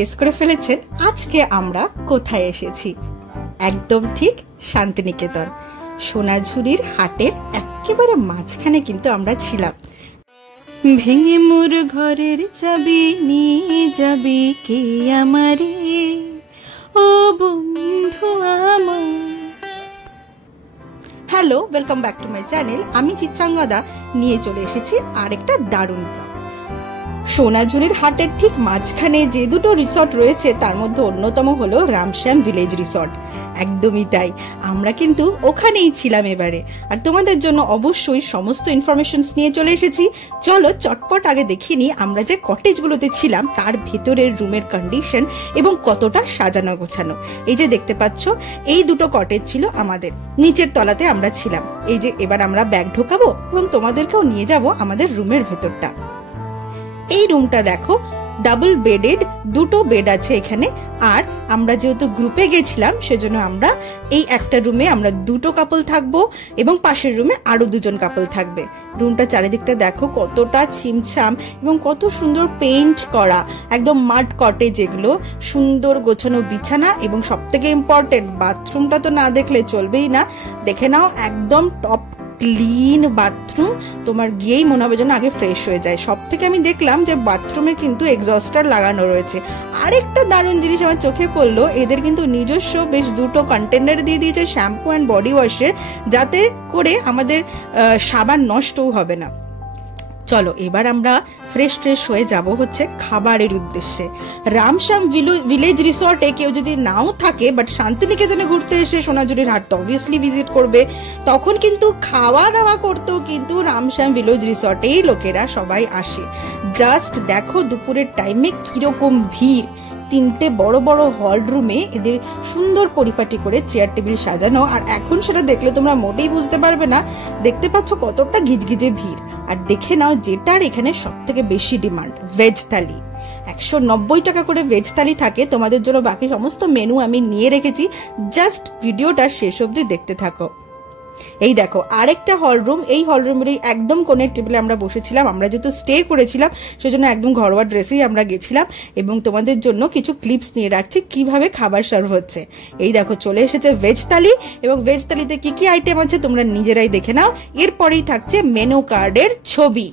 Guess করে ফেলেছেন আজকে আমরা কোথায় এসেছি। একদম ঠিক শান্তিনিকেতন। সোনাঝুরির হাটের একেবারে মাঝখানে কিন্তু আমরা ছিলাম। ভেঙে মোর ঘরের চাবি নিয়ে যাবি কে আমারে ও বন্ধু আমার। Hello, welcome back to my channel. আমি চিত্রাঙ্গদা নিয়ে চলে এসেছি আরেকটা দারুণ ব্লগ। সোনাঝুরির হাটের ঠিক মাঝখানে যে দুটো রিসর্ট রয়েছে তার মধ্যে অন্যতম হলো রামশ্যাম ভিলেজ রিসর্ট। একদমই তাই, আমরা কিন্তু ওখানেই ছিলাম এবারে। আর তোমাদের জন্য অবশ্যই সমস্ত ইনফরমেশন নিয়ে চলে এসেছি। চলো চটপট আগে দেখিয়ে নিই আমরা যে কটেজগুলোতে ছিলাম তার ভেতরের রুমের কন্ডিশন এবং কতটা সাজানো গোছানো। এই যে দেখতে পাচ্ছ, এই দুটো কটেজ ছিল আমাদের, নিচের তলাতে আমরা ছিলাম। এই যে এবার আমরা ব্যাগ ঢোকাবো এবং তোমাদেরকেও নিয়ে যাব আমাদের রুমের ভেতরটা। এই রুমটা দেখো, ডাবল বেডেড, দুটো বেড আছে এখানে। আর আমরা যেহেতু গ্রুপে গেছিলাম সেজন্য আমরা এই একটা রুমে আমরা দুটো কাপল থাকবো এবং পাশের রুমে আরো দুজন কাপল থাকবে। রুমটা চারিদিকটা দেখো কতটা ছিমছাম এবং কত সুন্দর পেইন্ট করা, একদম মাড কটেজ এগুলো। সুন্দর গোছানো বিছানা এবং সব থেকে ইম্পর্টেন্ট বাথরুমটা তো না দেখলে চলবেই না। দেখে নাও, একদম টপ ক্লিন বাথরুম। তোমার গিয়েই মনে হবে যেন আগে ফ্রেশ হয়ে যায়। সব থেকে আমি দেখলাম যে বাথরুমে কিন্তু এক্সস্টার লাগানো রয়েছে। আরেকটা দারুণ জিনিস আমার চোখে পড়লো, এদের কিন্তু নিজস্ব বেশ দুটো কন্টেনার দিয়ে দিয়েছে শ্যাম্পু অ্যান্ড বডি ওয়াশের, যাতে করে আমাদের সাবান নষ্টও হবে না। চলো এবার আমরা ফ্রেশ হয়ে যাব হচ্ছে খাবারের উদ্দেশ্যে। রামশ্যাম ভিলেজ রিসর্টে কেউ যদি নাও থাকে বাট শান্তিনিকেতনে ঘুরতে এসে সোনাঝুরির হাট তো অবভিয়াসলি ভিজিট করবে, তখন কিন্তু খাওয়া দাওয়া করতেও কিন্তু রামশ্যাম ভিলেজ রিসর্টেই লোকেরা সবাই আসে। জাস্ট দেখো দুপুরের টাইমে কিরকম ভিড়। তিনটে বড় বড় হল রুমে এদের সুন্দর পরিপাটি করে চেয়ার টেবিল সাজানো। আর এখন সেটা দেখলে তোমরা মোটেই বুঝতে পারবে না। দেখতে পাচ্ছ কতটা গিজগিজে ভিড়। আর দেখে নাও, যেটার এখানে সব থেকে বেশি ডিমান্ড, ভেজ থালি। 190 টাকা করে ভেজ থালি থাকে। তোমাদের জন্য বাকি সমস্ত মেনু আমি নিয়ে রেখেছি, জাস্ট ভিডিওটা শেষ অবধি দেখতে থাকো। এই দেখো আরেকটা হল রুম। এই হল রুমের একদম কোণের টেবিলে আমরা বসেছিলাম। আমরা যেহেতু স্টে করেছিলাম সেজন্য একদম ঘরোয়া ড্রেসেই আমরা গেছিলাম এবং তোমাদের জন্য কিছু ক্লিপস নিয়ে রাখছি কিভাবে খাবার সার্ভ হচ্ছে। এই দেখো চলে এসেছে ভেজ থালি এবং ভেজ থালিতে কি কি আইটেম আছে তোমরা নিজেরাই দেখে নাও। এরপরেই থাকছে মেনু কার্ডের ছবি।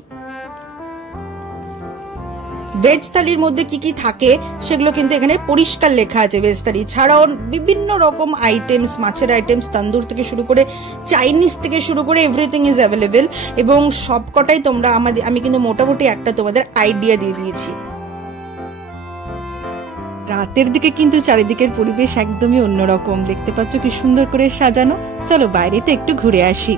ভেজ থালির মধ্যে কি কি থাকে সেগুলো কিন্তু এখানে পরিষ্কার লেখা আছে। ভেজ থালি ছাড়াও বিভিন্ন রকম আইটেমস, মাছের আইটেমস, তন্দুর থেকে শুরু করে চাইনিজ থেকে শুরু করে এভরিথিং ইজ অ্যাভেলেবেল এবং সবকটাই তোমরা আমি কিন্তু মোটামুটি একটা তোমাদের আইডিয়া দিয়ে দিয়েছি। রাতের দিকে কিন্তু চারিদিকের পরিবেশ একদমই অন্যরকম। দেখতে পাচ্ছ কি সুন্দর করে সাজানো। চলো বাইরেটা একটু ঘুরে আসি।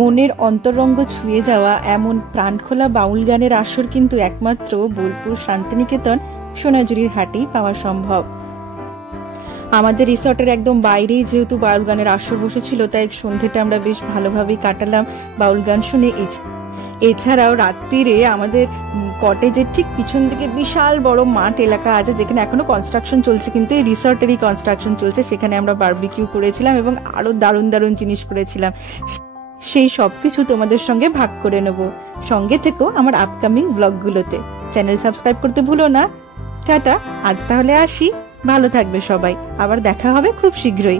মনের অন্তরঙ্গ ছুঁয়ে যাওয়া এমন প্রাণখোলা বাউল গানের আসর কিন্তু একমাত্র বোলপুর শান্তিনিকেতন সোনাঝুরির হাটেই পাওয়া সম্ভব। আমাদের রিসর্টের একদম বাইরেই যেহেতু বাউল গানের আসর বসেছিল, তাই সন্ধ্যেটা আমরা বেশ ভালোভাবেই কাটালাম বাউল গান শুনে। এছাড়াও রাত্রিরে আমাদের কটেজের ঠিক পিছন দিকে বিশাল বড় মাঠ এলাকা আছে, যেখানে এখনো কনস্ট্রাকশন চলছে, কিন্তু এই রিসর্টেরই কনস্ট্রাকশন চলছে। সেখানে আমরা বারবিকিউ করেছিলাম এবং আরো দারুণ দারুণ জিনিস করেছিলাম। সেই সবকিছু তোমাদের সঙ্গে ভাগ করে নেব। সঙ্গে থেকো আমার আপকামিং ব্লগগুলোতে। চ্যানেল সাবস্ক্রাইব করতে ভুলো না। টাটা, আজ তাহলে আসি। ভালো থাকবে সবাই, আবার দেখা হবে খুব শীঘ্রই।